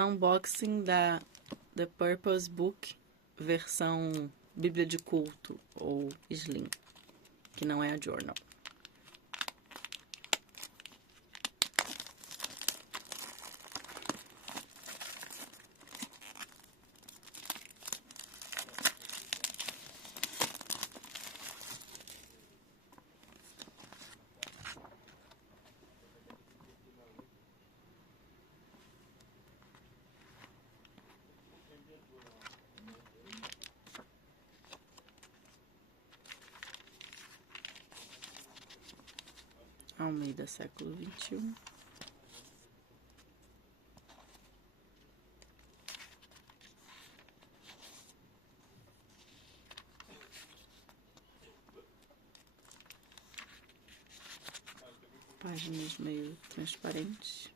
unboxing da The Purpose Book, versão Bíblia de Culto ou Slim, que não é a Journal. Almeida, século XXI. Páginas meio transparentes.